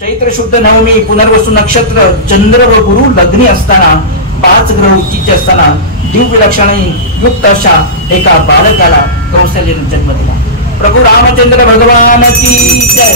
चैत्र शुद्ध नवमी पुनर्वसू नक्षत्र चंद्र व गुरु लग्नी असताना 5 ग्रह उच्चीचे असताना दिव्य लक्षणे युक्त अशा एका बालकाला कौशल्याने जन्म दिला. प्रभू रामचंद्र भगवान की जय.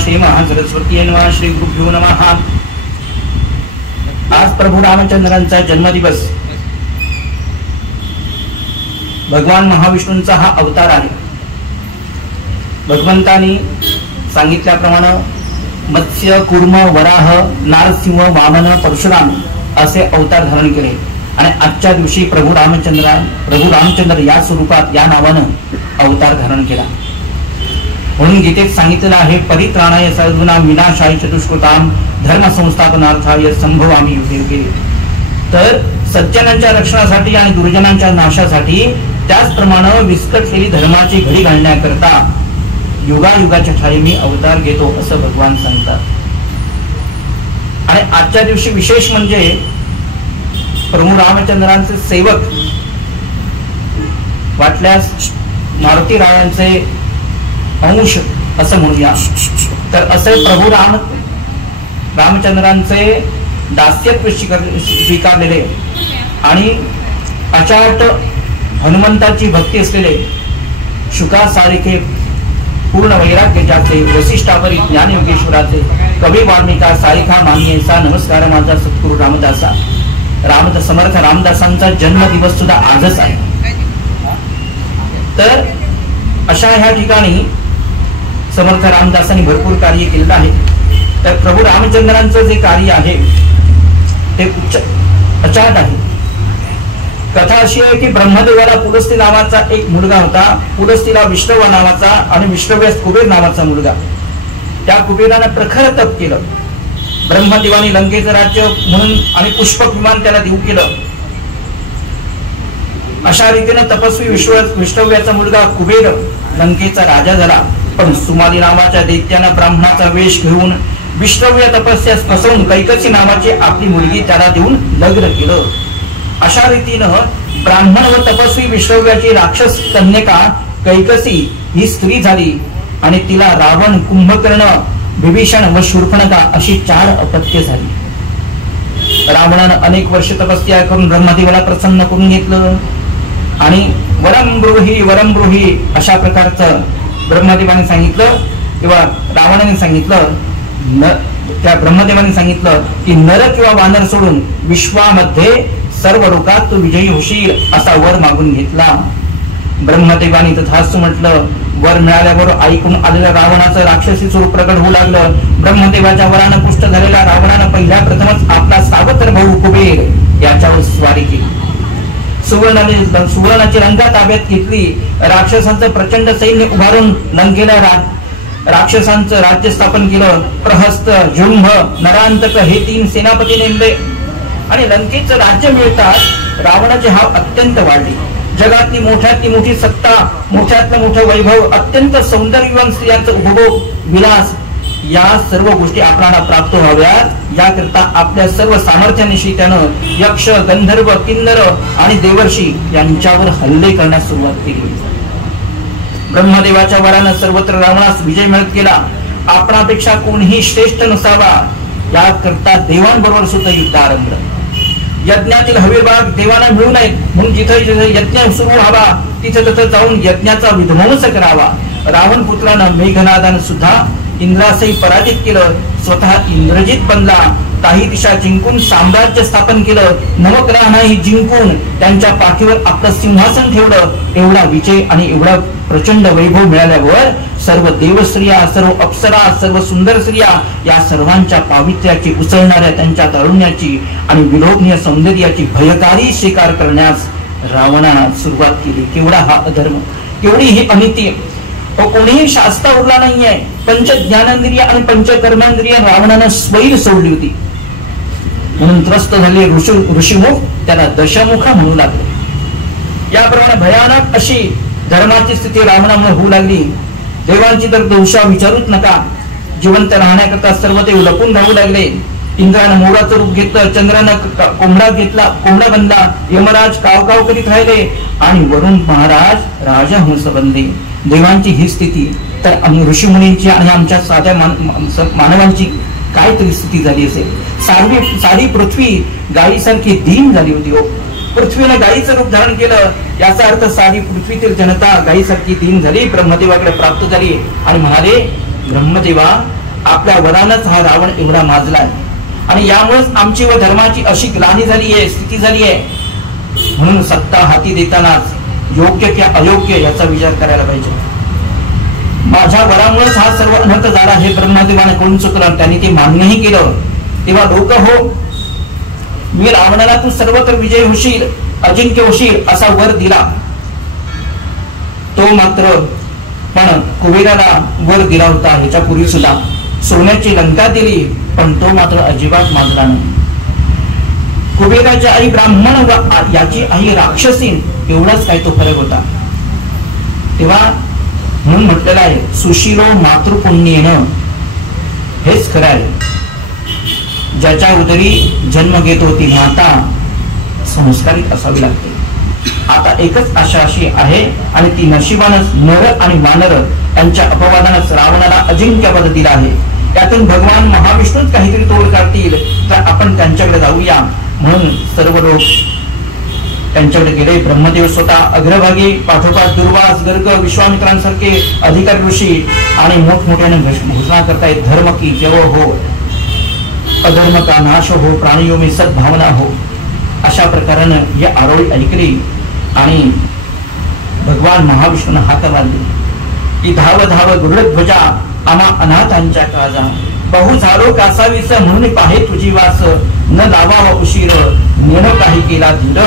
श्री महासरस्वती नमः. श्री गुरुभ्यो नमः. आज प्रभू रामचंद्रांचा जन्मदिवस. भगवान महाविष्णूंचा हा अवतार आहे. भगवंतांनी सांगितल्याप्रमाणे मत्स्य कूर्म वराह नारसिंह वामन परशुराम असे अवतार धारण केले आणि आजच्या दिवशी प्रभू रामचंद्र या स्वरूपात या नावानं अवतार धारण केला. म्हणून गीतेत सांगितलेलं आहे परित्राणाय साधूनां विनाशाय चतुष्कृतां धर्म संस्थापनार्थाय संभवामि युगे युगे. तर सज्जनांच्या रक्षणासाठी आणि दुर्जनांच्या नाशासाठी त्याचप्रमाणे विस्कटलेली धर्माची घडी घालण्याकरता युगायुगाच्या ठाई मी अवतार घेतो असं भगवान सांगतात. आणि आजच्या दिवशी विशेष म्हणजे प्रभू रामचंद्रांचे सेवक वाटल्यास मारुती रायांचे अंश असं म्हणूया. तर असे प्रभू रामचंद्रांचे दास्यत्व स्वीकारलेले आणि अचाट हनुमंताची भक्ती असलेले शुकासारिखे पूर्ण वैराग्य ज्याचे वसिष्ठावरी ज्ञान योगेश्वराचे कवी वाल्मिका सारिखा मानियेचा नमस्कार माझा सद्गुरु रामदासा. समर्थ रामदासांचा जन्मदिवस सुद्धा आजच आहे. तर अशा ह्या ठिकाणी समर्थ रामदासांनी भरपूर कार्य केलेलं आहे. तर प्रभू रामचंद्रांचं जे कार्य आहे ते अचाट आहे. कथा अशी आहे की ब्रह्मदेवाला पुलस्ती नावाचा एक मुलगा होता. पुलस्तीला विष्णव नावाचा आणि विष्णव्यास कुबेर नावाचा मुलगा. त्या कुबेरानं प्रखर तप केलं. ब्रह्मदेवाने लंकेचं राज्य म्हणून आणि पुष्पक विमान त्याला देऊ केलं. अशा रीतीनं तपस्वी विष्णव्याचा मुलगा कुबेर लंकेचा राजा झाला. पण सुमाली नावाच्या दैत्यानं ब्राह्मणाचा वेश घेऊन विष्णव्य तपस्यास फसवून कैकसी नावाची आपली मुलगी त्याला देऊन लग्न केलं. अशा रीतीनं ब्राह्मण व तपस्वी विष्णव्याची राक्षस कन्यका कैकसी ही स्त्री झाली आणि तिला रावण, कुंभकर्ण, विभीषण व शूर्पणखा अशी 4 अपत्ये झाली. रावणानं अनेक वर्ष तपस्या करून ब्रह्मदेवाला प्रसन्न करून घेतलं आणि वरम ब्रूही अशा प्रकारचं ब्रह्मदेवाने सांगितलं किंवा रावणाने सांगितलं. त्या ब्रह्मदेवाने सांगितलं की नर किंवा वानर सोडून विश्वामध्ये सर्व लोकात तू विजयी होशील असा वर मागून घेतला. ब्रह्मदेवाने तथास्तु म्हटलं. वर मिळाल्यावर ऐकून आलेल्या रावणाचं राक्षसी स्वरूप प्रकट होऊ लागलं. ब्रह्मदेवाच्या वरानं पुष्ट झालेल्या रावणानं पहिल्या प्रथमच आपला सावत्र भाऊ कुबेर याच्यावर स्वारी केली. सुवर्णाची लंका ताब्यात घेतली. राक्षसांचं प्रचंड सैन्य उभारून लंकेला राक्षसांचं राज्य स्थापन केलं. प्रहस्त, जुंभ, नरांतक हे 3 सेनापती नेमले आणि लंकेचं राज्य मिळताच रावणाचे हाव अत्यंत वाढले. जगातली मोठ्यातली मोठी सत्ता, मोठ्यातलं मोठं वैभव, अत्यंत सौंदर्यवान स्त्रियांचं उपभोग, विलास या सर्व गोष्टी आपल्याला प्राप्त व्हाव्यात याकरता आपल्या सर्व सामर्थ्यानिशी त्यानं यक्ष, गंधर्व, किन्नर आणि देवर्षी यांच्यावर हल्ले करण्यास सुरुवात केली. ब्रह्मदेवाच्या वरानं सर्वत्र रावणास विजय मिळत गेला. आपणापेक्षा कोणीही श्रेष्ठ नसावा याकरता देवांबरोबर सुद्धा युद्ध आरंभलं. यज्ञातील हवीर भाग देवांना मिळू नयेत म्हणून जिथे जिथे यज्ञ सुरू व्हावा तिथे तिथे जाऊन यज्ञाचा विध्वंस करावा. रावण पुत्रानं मेघनादानं सुद्धा इंद्रासही पराजित केलं. स्वतः इंद्रजित बनला. काही दिशा जिंकून साम्राज्य स्थापन केलं. नवग्रहांनाही जिंकून त्यांच्या पाठीवर आपलं सिंहासन ठेवलं. एवढा विजय आणि एवढा प्रचंड वैभव मिळाल्यावर सर्व देवस्त्रिया, सर्व अप्सरा, सर्व सुंदर स्त्रिया या सर्वांच्या पावित्र्याची, उसळणाऱ्या त्यांच्या तारुण्याची आणि विलोभनीय सौंदर्याची भयकारी स्वीकार करण्यास रावणानं सुरुवात केली. केवढा हा अधर्म, केवढी ही अनिती, कोणीही शास्त्र उरला नाहीये. पंच ज्ञानेंद्रिय आणि पंच कर्मेंद्रिय रावणानं स्वैर सोडली होती. म्हणून त्रस्त झाले ऋषीमुख त्याला दशमुख म्हणू लागले. याप्रमाणे भयानक अशी धर्माची स्थिती रावणामुळे होऊ लागली. देवांची तर दोषा विचारूच नका. जिवंत राहण्याकरता सर्व देव लपून राहू लागले. इंद्रानं मोराचं रूप घेतलं, चंद्रानं कोंबडा घेतला, कोंबडा बनला, यमराज काव करीत राहिले आणि वरुण महाराज राजहंस बनले. देवांची ही स्थिती तर ऋषीमुनींची आणि आमच्या साध्या मानवांची काय तरी स्थिती झाली असेल. सारी पृथ्वी गायीसारखी दीन झाली होती. हो, पृथ्वीने गायीचं रूप धारण केलं. याचा अर्थ सारी पृथ्वीतील जनता गायीसारखी दीन झाली, ब्रह्मदेवाकडे प्राप्त झाली आणि म्हणाले, ब्रह्मदेवा आपल्या वरानच हा रावण एवढा माजलाय आणि यामुळेच आमची व धर्माची अशी ग्लानी झाली आहे, स्थिती झाली आहे. म्हणून सत्ता हाती देतानाच योग्य की अयोग्य याचा विचार करायला पाहिजे. माझ्या वरामुळेच हा सर्व अनर्थ झाला हे ब्रह्मदेवाने कळून चुकलं. त्यांनी ते मान्यही केलं. तेव्हा लोक हो, मी रावणाला तू सर्वत्र विजय होशील, अजिंक्य होशील असा वर दिला. तो मात्र पण कुबेराला वर दिला होता ह्याच्यापूर्वी सुद्धा. सोन्याची लंका दिली पण तो मात्र अजिबात मानला नाही. कुबेराची आई ब्राह्मण व याची आई राक्षसीन एवढाच काय तो फरक होता. तेव्हा म्हणून म्हटलेलं आहे, सुशीलो मातृपुण्येन. हेच खरं आहे. ज्याच्या उदरी जन्म घेत होती माता संस्कारित असावी लागते. आता एकच आशा अशी आहे आणि ती नशिबानच नर आणि वानर यांच्या अपवादानच रावणाला अजिंक्य पद दिला आहे. त्यातून भगवान महाविष्णूच काहीतरी तोड काढतील तर आपण त्यांच्याकडे जाऊया. म्हणून सर्व लोक त्यांच्याकडे गेले. ब्रह्मदेव स्वतः अग्रभागी, पाठोपाठ दुर्वास, गर्ग, विश्वामित्रांसारखे अधिकारी ऋषी आणि मोठमोठ्याने घोषणा करतायत, धर्म की जय हो, अधर्म का नाश हो, प्राणियों में सद्भावना हो. अशा प्रकारानं हे आरोळी ऐकली आणि भगवान महाविष्णूने हात मारली की धाव धाव गरुडध्वजा आम्हा अनाथांच्या काजा, बहु झालो कासावीस म्हणून पाहे तुझी वास, न लावा उशीर नेणो काही केला धीर,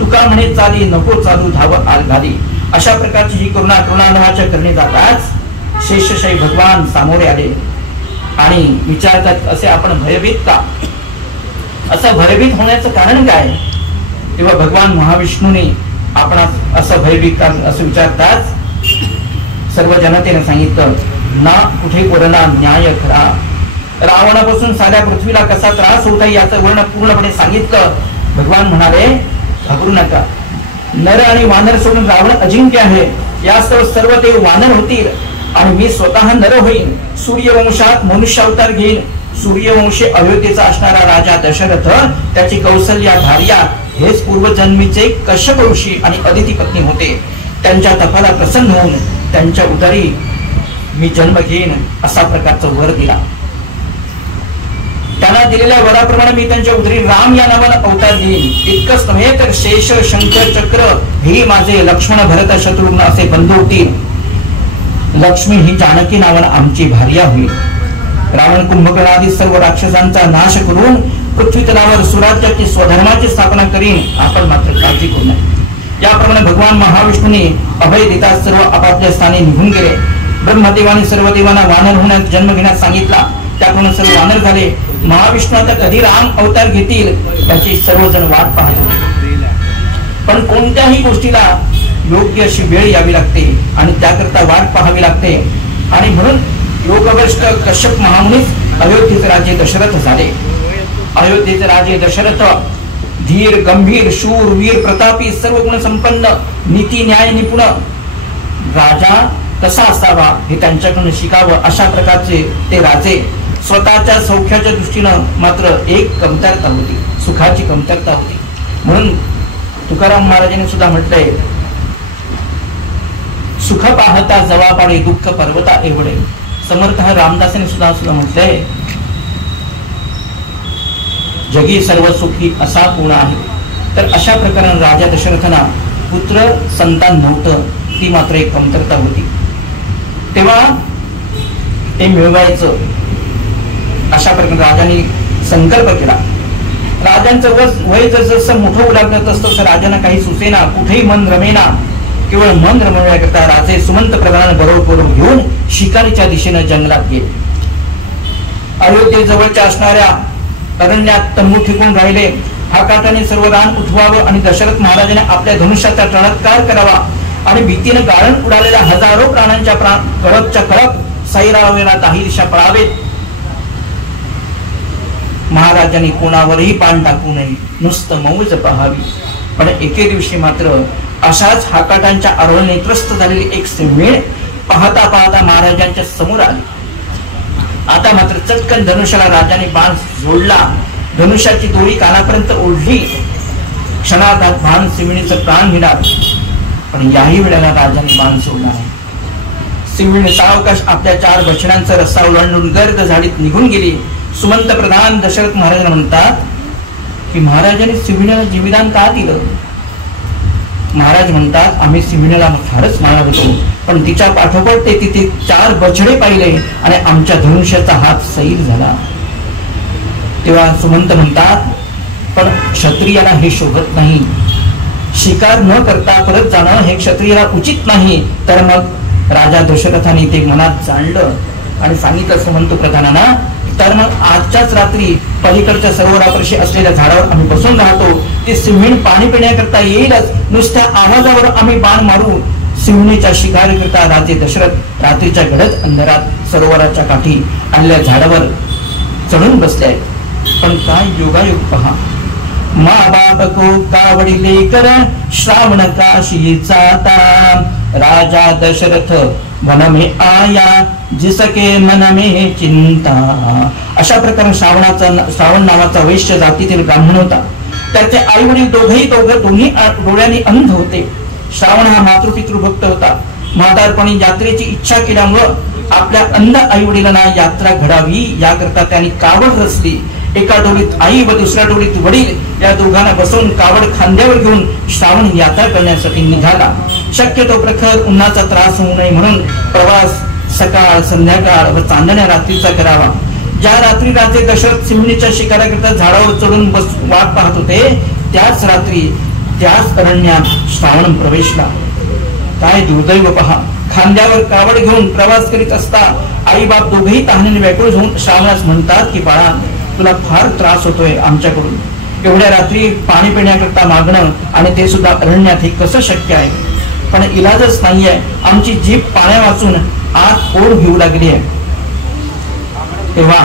तुका म्हणे चाली नको चालू धाव आल घाली. अशा प्रकारची ही करुणा नावाच्या करणे जाताच शेषशाही भगवान सामोरे आले आणि विचारतात, असे आपण भयभीत का? असं भयभीत होण्याचं कारण काय? तेव्हा भगवान महाविष्णूने आपण असं भयभीत का असं विचारताच सर्व जनतेने सांगितलं, ना कुठे कोरला न्याय खरा. रावणापासून साध्या पृथ्वीला कसा त्रास होता याचं वर्णन पूर्णपणे सांगितलं. भगवान म्हणाले, घाबरू नका. नर आणि वानर सोडून रावण अजिंक्य आहे. यास्तव सर्व देव वानर होतील आणि मी स्वतः नर होईन. सूर्यवंशात मनुष्य अवतार घेईन. सूर्यवंशी अयोध्येचा असणारा राजा दशरथ, त्याची कौसल्या भार्या हेच पूर्वजन्मीचे कश्यप ऋषी आणि अदिती पत्नी होते. त्यांच्या तपाला प्रसन्न होऊन त्यांच्या उदरी मी जन्म घेईन असा प्रकारचा वर दिला. त्यांना दिलेल्या वराप्रमाणे मी त्यांच्या उदरी राम या नावाने अवतार घेईन. इतकंच नव्हे तर शेष, शंकर, चक्र हे माझे लक्ष्मण, भरत, शत्रुघ्न असे बंधू होतील. लक्ष्मी ही जानकी नावाने आमची भार्या होईल. रावण, कुंभकर्ण आदी सर्व राक्षसांचा नाश करून पृथ्वी तलावर सुराज्याची स्वधर्माची स्थापना करीन. आपण मात्र काळजी करू नये. याप्रमाणे भगवान महाविष्णूने अभय देतात सर्व आपापल्या स्थानी निघून गेले. ब्रह्मदेवाने सर्व देवांना वानर होण्यास जन्म घेण्यास सांगितला. त्याप्रमाणे सर्व वानर झाले. महाविष्णू आता कधी राम अवतार घेतील त्याची सर्वजण वाट पाहत होते. पण कोणत्याही गोष्टीला योग्य अशी वेळ यावी लागते आणि त्याकरता वाट पाहावी लागते. आणि म्हणून योगभ्रष्ट कश्यप महामुनीच अयोध्येचे राजे दशरथ झाले. अयोध्येचे राजे दशरथ धीर, गंभीर, शूर, वीर, प्रतापी, सर्व गुण संपन्न, नीती न्याय निपुण राजा कसा असावा हे त्यांच्याकडून शिकावं अशा प्रकारचे ते राजे. स्वतःच्या सौख्याच्या दृष्टीनं मात्र एक कमतरता होती, सुखाची कमतरता होती. म्हणून तुकाराम महाराजांनी सुद्धा म्हटलंय, सुख पाहता जवा पाडे दुःख पर्वता एवढे. समर्थ रामदासांनी सुद्धा म्हटलंय, जगी सर्व सुखी असा कोण आहे. तर अशा प्रकारे राजा दशरथांना पुत्र संतान नव्हतं, ती मात्र एक कमतरता होती. तेव्हा ते मिळवायचं अशा प्रकारे राजाने संकल्प केला. राजांचं वय जसं मोठं उलागलं तसं राजांना काही सुचेना, कुठेही मन रमेना. केवळ मन रमवण्याकरता राजे सुमंत प्रधान बरोबर घेऊन शिकारीच्या दिशेने जंगलात गेले. अयोध्येजवळच्या असणाऱ्या अरण्यात तंबू ठिकून राहिले. हाकाटाने सर्व रान उठवावं आणि दशरथ महाराजाने आपल्या धनुष्याचा टणत्कार करावा आणि भीतीने गाळण उडालेल्या हजारो प्राणांच्या कळपच्या कळप सैरावेला दाही दिशा पळावेत. महाराजांनी कोणावरही पान टाकू नये, नुसतं मौज पहावी. पण एके दिवशी मात्र अशाच हाकाटांच्या आरोळीने त्रस्त झालेली एक सिंहीण पाहता पाहता महाराजांच्या समोर आली. आता मात्र चटकन धनुष्याला राजाने बाण जोडला. धनुष्याची दोरी कानापर्यंत ओढली. क्षणार्धात बाण सिंहिणीचं प्राण घेणार. पण याही वेळेला राजाने बाण सोडला नाही. सिंहीण सावकाश आपल्या 4 बछड्यांचा रस्ता ओलांडून गर्द झाडीत निघून गेली. सुमंत प्रधान दशरथ महाराज म्हणतात की महाराजांनी सिंहिणीला जीविदान का दिलं? महाराज म्हणतात आम्ही सिंहिणीला फारच मानत होतो, पण तिच्या पाठोपाठ ते तिथे 4 बछडे पाहिले आणि आमच्या धनुष्याचा हात सैल झाला. तेव्हा सुमंत म्हणतात पण क्षत्रियाला हे शोभत नाही. शिकार न करता परत जाणं हे क्षत्रियाला उचित नाही. तर मग राजा दशरथाने ते मनात जाणलं आणि सांगितलं सुमंत प्रधानांना, तर मग आजच्याच रात्री पलीकडच्या सरोवरापाशी असलेल्या झाडावर आम्ही बसून राहतो. ती सिंहीण पाणी पिण्याकरता येईलच. नुसत्या आवाजावर आम्ही बाण मारू. सिंहिणीच्या शिकारीकरता राजे दशरथ रात्रीच्या गडद अंधारात सरोवराच्या काठी आलेल्या झाडावर चढून बसले आहेत. पण काय योगायोग पहा. मा बाप को कावडिले कर श्रावण काशी जाता, राजा दशरथ वन में आया जिसके मन में चिंता. अशा प्रकारे श्रावण नावाचा वैश्य जातीतील ब्राह्मण होता. त्याचे आई वडील दोन्ही डोळ्यांनी अंध होते. श्रावण हा मातृपितृभक्त होता. म्हातारपणी यात्रेची इच्छा केल्यामुळं आपल्या अंध आई वडिलांना यात्रा घडावी याकरता त्यांनी कावड रचली. एका डोलीत आई व दुसऱ्या डोलीत वडील या दोघांना बसवून कावड खांद्यावर घेऊन श्रावण यात्रा करण्यासाठी निघाला. शक्यतो प्रखर उन्हाचा त्रास होऊ नये म्हणून प्रवास सकाळ संध्याकाळ व चांदण्या रात्रीचा करावा. ज्या रात्री राजे दशरथ सिंहिणीच्या शिकाराकरता झाडावर चढून वाट पाहत होते, त्याच रात्री त्याच अरण्यात श्रावण प्रवेशला. काय दुर्दैव पहा. खांद्यावर कावड घेऊन प्रवास करीत असता आई बाप दोघेही तहानेने व्याकुळ होऊन श्रावणास म्हणतात की बाळा, तुला फार त्रास होतोय आमच्याकडून. एवढ्या रात्री पाणी पिण्याकरता मागणं आणि ते सुद्धा अरण्यात, हे कसं शक्य आहे? पण इलाजच नाहीये. आमची जीभ पाण्या वाचून आत ओढ घेऊ लागली आहे. तेव्हा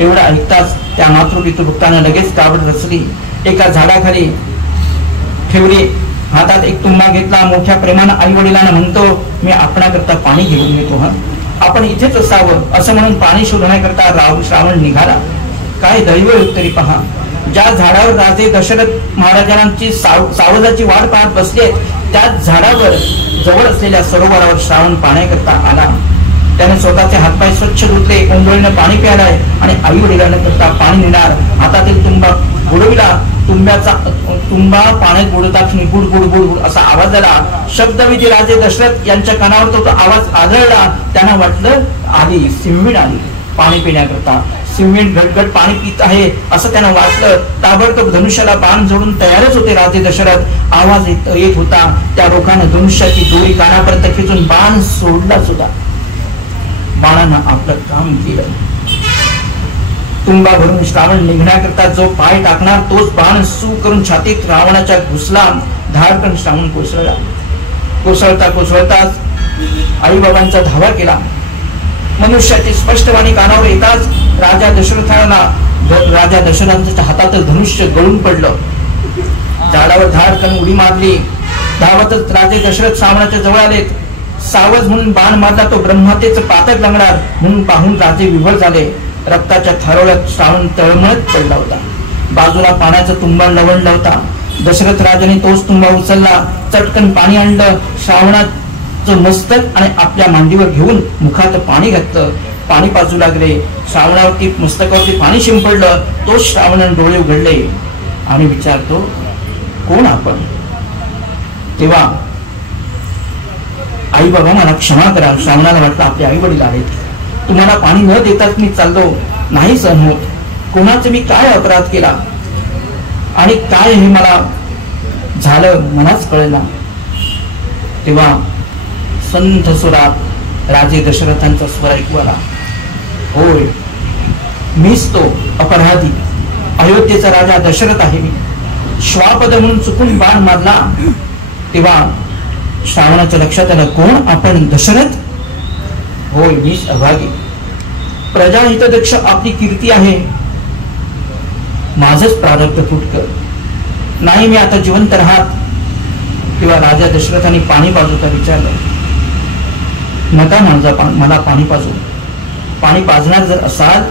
एवढं ऐकताच त्या मातृपितृभक्तानं लगेच कावड रचली. एका झाडाखाली ठेवली. हातात एक तुंबा घेतला. मोठ्या प्रेमानं आई वडिलांना म्हणतो, मी आपणाकरता पाणी घेऊन येतो. आपण इथेच असावं असं म्हणून पाणी शोधण्याकरता श्रावण निघाला. काय दैव तरी पहा. ज्या झाडावर राजे दशरथ महाराजांची सावजाची वाट पाहत बसले, त्याच झाडावर जवळ असलेल्या सरोवरावर श्रावण पाण्याकरता आला. त्याने स्वतःचे हातपाय स्वच्छ धुतले, ओंजळीनं पाणी प्यायलाय आणि आई वडिलांना करता पाणी नेणार. हातातील तुंबा बुडविला. तुंबा पाण्यात बुडताच गुड गुड गुड असा आवाज आला. शब्दविधी राजे दशरथ यांच्या कानावर तो आवाज आदळला. त्यांना वाटलं आली सिंहीण आली पाणी पिण्याकरता. सिंहीण घटघट पाणी पित आहे असं त्यांना वाटलं. ताबडतोब धनुष्याला बाण जोडून तयारच होते राजे दशरथ. आवाज येत होता. त्या लोकांना धनुष्याची दोरी कानापर्यंत खेचून बाण सोडला सुद्धा. बाणानं आपलं काम केलं. तुंबा भरून श्रावण निघण्याकरता जो पाय टाकणार तोच बाण सू करून छातीत रावणाच्या घुसला. धाडकन श्रावण कोसळला. कोसळताच आई बाबांचा धावा केला. मनुष्याची स्पष्टवाणी कानावर येताच राजा दशरथांच्या हातातच धनुष्य गळून पडलं. झाडावर धाडकन उडी मारली. धावतच राजे दशरथ श्रावणाच्या जवळ आलेत. सावज म्हणून बाण मारला तो ब्रह्महत्येचं पातक लागणार म्हणून पाहून राजे विव्हळ झाले. रक्ताच्या थारोळ्यात श्रावण तळमळत पडला होता. बाजूला पाण्याचा तुंबा लवणला होता. दशरथ राजाने तोच तुंबा उचलला. चटकन पाणी आणलं. श्रावणाचं मस्तक आणि आपल्या मांडीवर घेऊन मुखात पाणी घातलं. पाणी पाजू लागले. श्रावणावरती मस्तकावरती पाणी शिंपडलं. तोच श्रावणाने डोळे उघडले आणि विचारतो, कोण आपण? तेव्हा आई बाबा मला क्षमा करा. श्रावणाला वाटलं आपले आई वडील आहेत. तुम्हाला पाणी न देताच मी चाललो नाही सहन होत. कोणाचे मी काय अपराध केला आणि काय हे मला झालं मलाच कळेना. तेव्हा संत सुरात राजे दशरथांचा स्वर ऐकू आला. होय, मीच तो अपराधी, अयोध्येचा राजा दशरथ आहे मी. श्वापद म्हणून चुकून बाण मारला. तेव्हा श्रावणाच्या लक्षात आलं, कोण आपण? दशरथ? होय, मीच अभागी. प्रजाहितदक्ष आपली कीर्ती आहे, माझच प्रारब्ध फुटकर नाही, मी आता जिवंत राहत. तेव्हा राजा दशरथाने पाणी पाजूचा विचारलं. नका मला पाणी पाजू. पाणी पाजणार जर असाल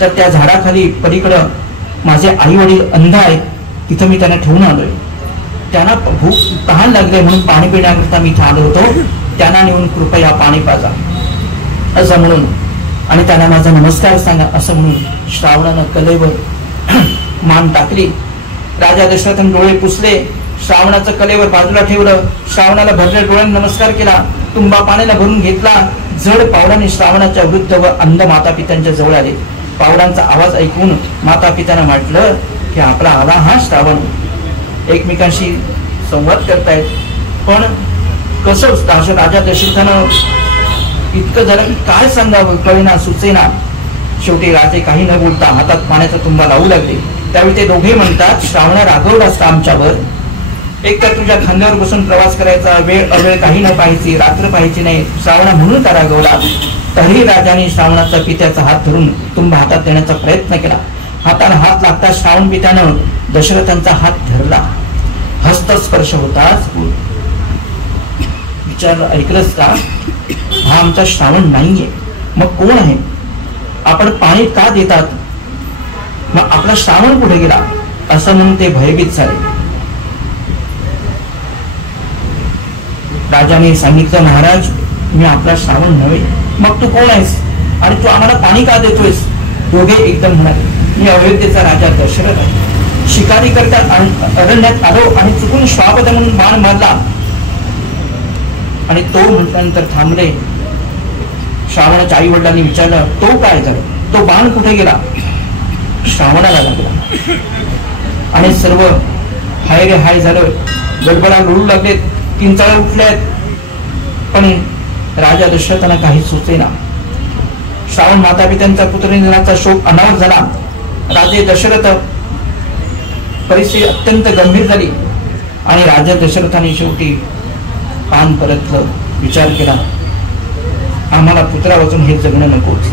तर त्या झाडाखाली पलीकडं माझे आई वडील अंध आहेत, तिथं मी त्यांना ठेवून आलोय. त्यांना भूक तहान लागले म्हणून पाणी पिण्याकरता मी इथं आलो होतो. त्यांना नेऊन कृपया पाणी पाजा असं म्हणून, आणि त्यांना माझा नमस्कार सांगा असं म्हणून श्रावणानं कलेवर मान टाकली. राजा दशरथाने डोळे पुसले, श्रावणाचं कलेवर बाजूला ठेवलं. श्रावणाला भरल्या डोळ्याने नमस्कार केला. तुंबा पाण्याला भरून घेतला. जड पावलाने श्रावणाच्या वृद्ध व अंध माता पित्यांच्या जवळ आले. पावलांचा आवाज ऐकून माता पित्यांना म्हटलं की आपला आला हा श्रावण. एकमेकांशी संवाद करतायत. पण कसं राजा दशरथानं इतकं झालं की काय सांगावं कळेना सुचेना. शेवटी राजे काही न बोलता हातात पाण्याचा तुंबा लावू लागले. त्यावेळी ते दोघे म्हणतात, श्रावणा रागवला असता आमच्यावर. एक तर तुझ्या खांद्यावर बसून प्रवास करायचा, वेळ अवेळ काही न पाहायची, रात्र पाहायची नाही, श्रावणा म्हणून का रागवला? तरीही राजाने श्रावणाचा पित्याचा हात धरून तुंबा हातात देण्याचा प्रयत्न केला. हाताला हात लागता श्रावण पित्यानं दशरथांचा हात धरला. हस्तस्पर्श होताच विचारलं, ऐकलंस का? हा आमचा श्रावण नाहीये. मग कोण आहे? आपण पाणी का देतात? मग आपला श्रावण कुठे गेला? असं म्हणून ते भयभीत झाले. राजाने सांगितलं, महाराज मी आपला श्रावण नव्हे. मग तू कोण आहेस आणि तू आम्हाला पाणी का देतोयस? दोघे एकदम म्हणाले, मी अयोध्येचा राजा दशरथ आहे. शिकारी करता अरण्यात आलो आणि चुकून श्वापद म्हणून बाण मारला. आणि तो म्हटल्यानंतर थांबले. श्रावणाच्या आई वडिलांनी विचारलं, तो काय झालं? तो बाण कुठे गेला? श्रावणाला लागला. आणि सर्व हाय रे हाय झालं. गडबडा लढू लागलेत, किंचाळ्या उठल्यात. पण राजा दशरथांना काही सुचेना. श्रावण माता पित्यांचा पुत्रनिधनाचा शोक अनावर झाला. राजे दशरथ परिस्थिती अत्यंत गंभीर झाली. आणि राजा दशरथाने शेवटी पान परतलं. विचार केला, आम्हाला पुत्रा वाचून हे जगणं नकोच.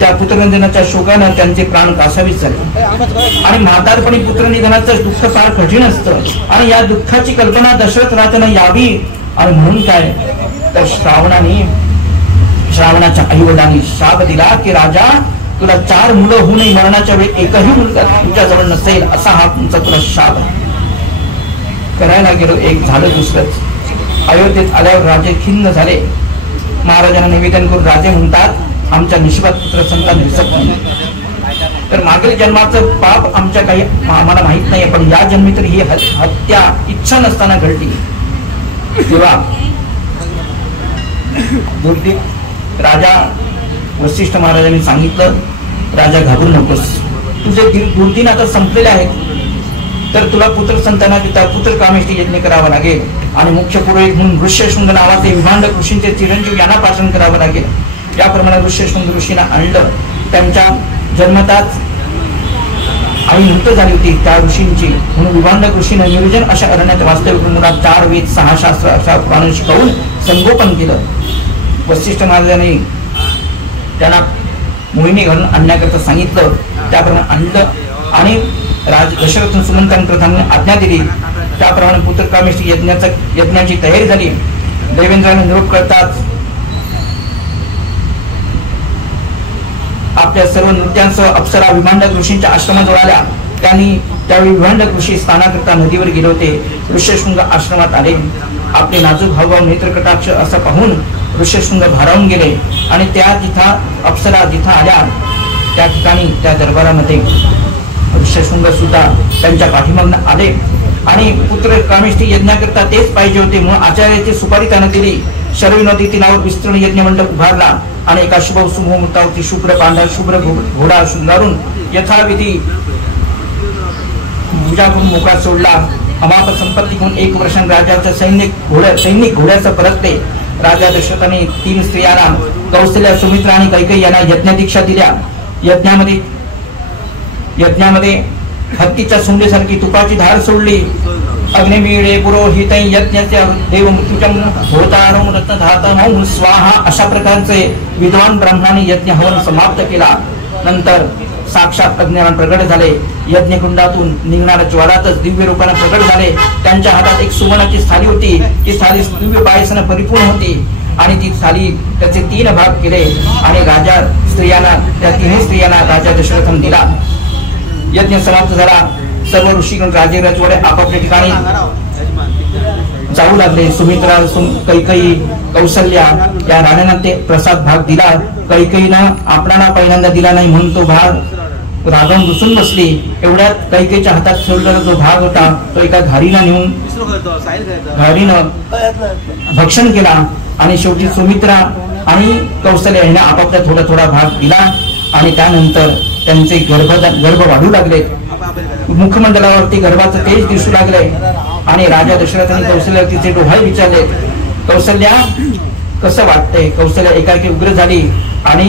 त्या पुत्रनिधनाच्या शोकानं त्यांचे प्राण कासावीस झाले. आणि म्हातारपणी पुत्रनिधनाचं दुःख फार कठीण असतं. आणि या दुःखाची कल्पना दशरथ राजांना यावी. आणि म्हणून काय तर श्रावणाच्या आई वडिलांनी शाप दिला की राजा, तुला 4 मुलं होऊनही मरणाच्या वेळी एकही मुलगा तुझ्याजवळ नसेल असा हा तुमचा तुला शाप आहे. करायला गेलो एक, झालं दुसरंच. अयोध्येत आल्यावर राजे खिन्न झाले. महाराजांना निवेदन करून राजे म्हणतात, आमच्या नशिबात पुत्र संतान दिसत नाही. तर मागील जन्माचं पाप आमच्या काही आम्हाला माहित नाही, पण या जन्मी तर ही हत्या इच्छा नसताना घडली. तेव्हा राजा वसिष्ठ महाराजांनी सांगितलं, राजा घाबरू नकोस, तुझे दुर्दिन आता संपलेले आहेत. तर तुला पुत्र संतानाकरिता पुत्र कामेष्टी यज्ञ करावा लागेल. आणि मुख्य पुरोहित म्हणून ऋष्यशृंग नावाचे विभांड ऋषींचे चिरंजीव यांना पालन करावं लागेल. याप्रमाणे ऋष्यशृंग ऋषींना आणलं. त्यांच्या जन्मताच आई मृत झाली होती त्या ऋषींची, म्हणून विभांड ऋषीने नियोजन अशा अरण्यात वास्तविक मुलात 4 वेद 6 शास्त्र अशा पुराण शिकवून संगोपन केलं. वसिष्ठ महाराजांनी त्यांना मोहिनी घालून आणण्याकरता सांगितलं. त्याप्रमाणे आणलं. आणि दशरथ सुमंतान प्रधानाने आज्ञा दिली. त्याप्रमाणे पुत्रकामेष्टी यज्ञाची तयारी झाली. देवेंद्राने निरोप करतात आपल्या सर्व नृत्यांसह अप्सरा विभांडक ऋषींच्या आश्रमाजवळ आल्या. त्यांनी त्यावेळी विभांडक ऋषी स्नानाकरता नदीवर गेले होते. ऋष्यशृंग आश्रमात आले. आपले नाजूक हावभाव नेत्रकटाक्ष असं पाहून ऋष्यशृंग भारावून गेले. आणि त्या जिथं अप्सरा जिथं आल्या त्या ठिकाणी त्या दरबारामध्ये ऋष्यशृंग सुद्धा त्यांच्या पाठीमागनं आले. आणि पुत्र कामेष्टी यज्ञाकरता तेच पाहिजे होते म्हणून आचार्याची सुपारी त्यानं दिली. शरविनोदी तिनावर विस्तृत यज्ञ मंडप उभारला. आणि एका शुभ मुहूर्तावरती शुभ्र पांढरा शुभ्र घोडा शृंगारून यथाविधी पूजा करून मोकळा सोडला. अमाप संपत्ती घेऊन 1 वर्षाने राजाच्या सैनिक घोड्याचं परतले. राजा दशरथाने 3 स्त्रियांना कौशल्या, सुमित्रा आणि कैकेयी यांना यज्ञ दीक्षा दिल्या. यज्ञामध्ये हत्तीच्या सोंडेसारखी तुपाची धार सोडली. अग्निमीळे पुरोहित यज्ञस्य देव मृत्युजम होतारम रत्नधातम स्वाहा अशा प्रकारचे विद्वान ब्राह्मणाने यज्ञ हवन समाप्त केला. नंतर साक्षात अग्निनारायण प्रगट झाले. यज्ञकुंडातून निघणाऱ्या ज्वालातच दिव्य रूपाने प्रगट झाले. त्यांच्या हातात एक सुवर्णाची थाली होती. ती थाली दिव्य पायसाने परिपूर्ण होती आणि ती थाली त्याचे 3 भाग केले आणि राजा स्त्रियांना त्या 3 स्त्रियांना राजा दशरथाने दिला. यज्ञ समाप्त झाला. सर्व ऋषीगण राजे रजवाडे आपापल्या ठिकाणी जाऊ लागले. सुमित्रा, कैकेयी, कौशल्या या राण्यांना ते प्रसाद भाग दिला. कैकेयीनं आपणाला पहिल्यांदा दिला नाही म्हणून तो भाग रागावून रुसून बसली. एवढ्यात कैकेयीच्या हातात ठेवलेला जो भाग होता तो एका घारीनं नेऊन भक्षण केला आणि शेवटी सुमित्रा आणि कौशल्या यांना आपापल्या थोडा भाग दिला आणि त्यानंतर त्यांचे गर्भ वाढू लागले. मुखमंडलावरती गर्भाचं तेज दिसू लागले आणि राजा दशरथाने कौशल्या तिचे डोहाळे विचारले, कौशल्या कसं वाटतंय? कौशल्या एकाएकी उग्र झाली आणि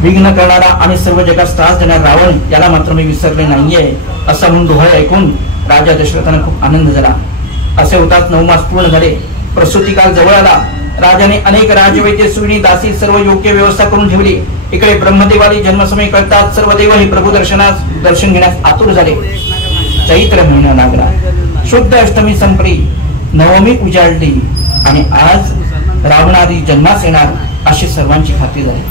विघ्न करणारा आणि सर्व जगात त्रास देणारा रावण याला मात्र मी विसरले नाहीये असं म्हणून डोहाळे ऐकून राजा दशरथांना खूप आनंद झाला. असे होताच 9 मास पूर्ण झाले. प्रसूतिकाल जवळ आला. राजाने अनेक राजवैद्य, सुविणी, दासी सर्व योग्य व्यवस्था करून ठेवली. इकडे ब्रह्मदेवाली जन्मसमय करतात सर्व देव हे प्रभू दर्शन घेण्यास आतुर झाले. चैत्र महिना लागला. शुद्ध अष्टमी संपली. नवमी उजाडली आणि आज रावणादी जन्मास येणार अशी सर्वांची खात्री झाली.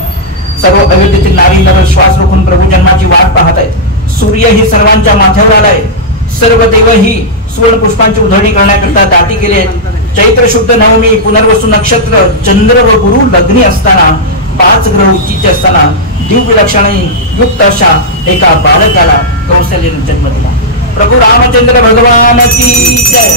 सर्व अयोध्येतील नारी नर श्वास रोखून प्रभू जन्माची वाट पाहत आहेत. सूर्य ही सर्वांच्या माथ्यावर आलाय. सर्व देव ही सुवर्ण पुष्पांची उधळणी करण्याकरता दाटी केले. चैत्र शुद्ध नवमी पुनर्वसू नक्षत्र, चंद्र व गुरु लग्नी असताना 5 ग्रह उच्चीचे असताना दिव्य लक्षणे युक्त अशा एका बालकाला कौशल्याने जन्म दिला. प्रभू रामचंद्र भगवान की जय.